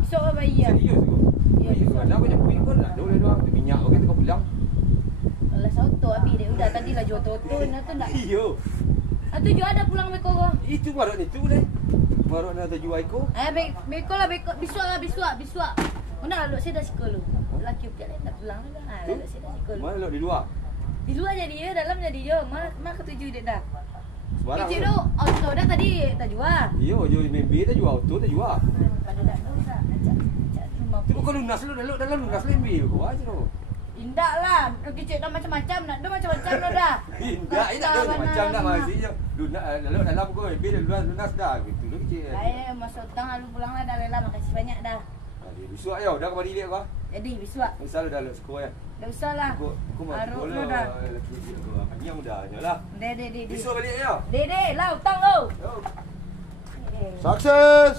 Besok lah bayi lah. Serius tu? Ya, Ya, besok. dah banyak duit pun dah. Boleh doang. Minyak okey tu kau pulang. Alah soto habis dia. Udah tadi lah jual toto. Nak tu nak. Iyo. Tu jual ada pulang beko kau. Itu maruk ni tu deh. Maruk nak jual ekor. Beko lah beko. Bisuak. Mana lalu saya dah sekolah lu. Laki pula dah pulang dah. Tu? Lalu saya dah sekolah. Mana lok di luar? Di luar jadi dia, dalam jadi dia. Mana ketujuh dia dah. Sebarang. Kecil tu auto dah tadi tak jual. Iyo, jual member tak jual auto tak jual. Pada dah dosa. Acak rumah. Tu kau lunas lu dalam lunas member kau aja tu. Indah lah. Kecil dah macam-macam nak. Dah macam-macam dah dah. Indah ini tak ada macam dah masih je. Lunas dalam kau member lunas dah gitu lu kecil. Saya masuk hutang lalu pulang lah dah Lela. Makasih banyak dah. Tadi bisuak yo dah kembali dia kau. Jadi bisuak. Misal dah lek sekolah ya. Dah usah lah. Aku mau Aruk bola. lu dah. Lelaki dia kau. Ni mudahnya lah. Deh. Bisuak balik ya. Deh lah hutang lu. Yo. Eh. Sukses!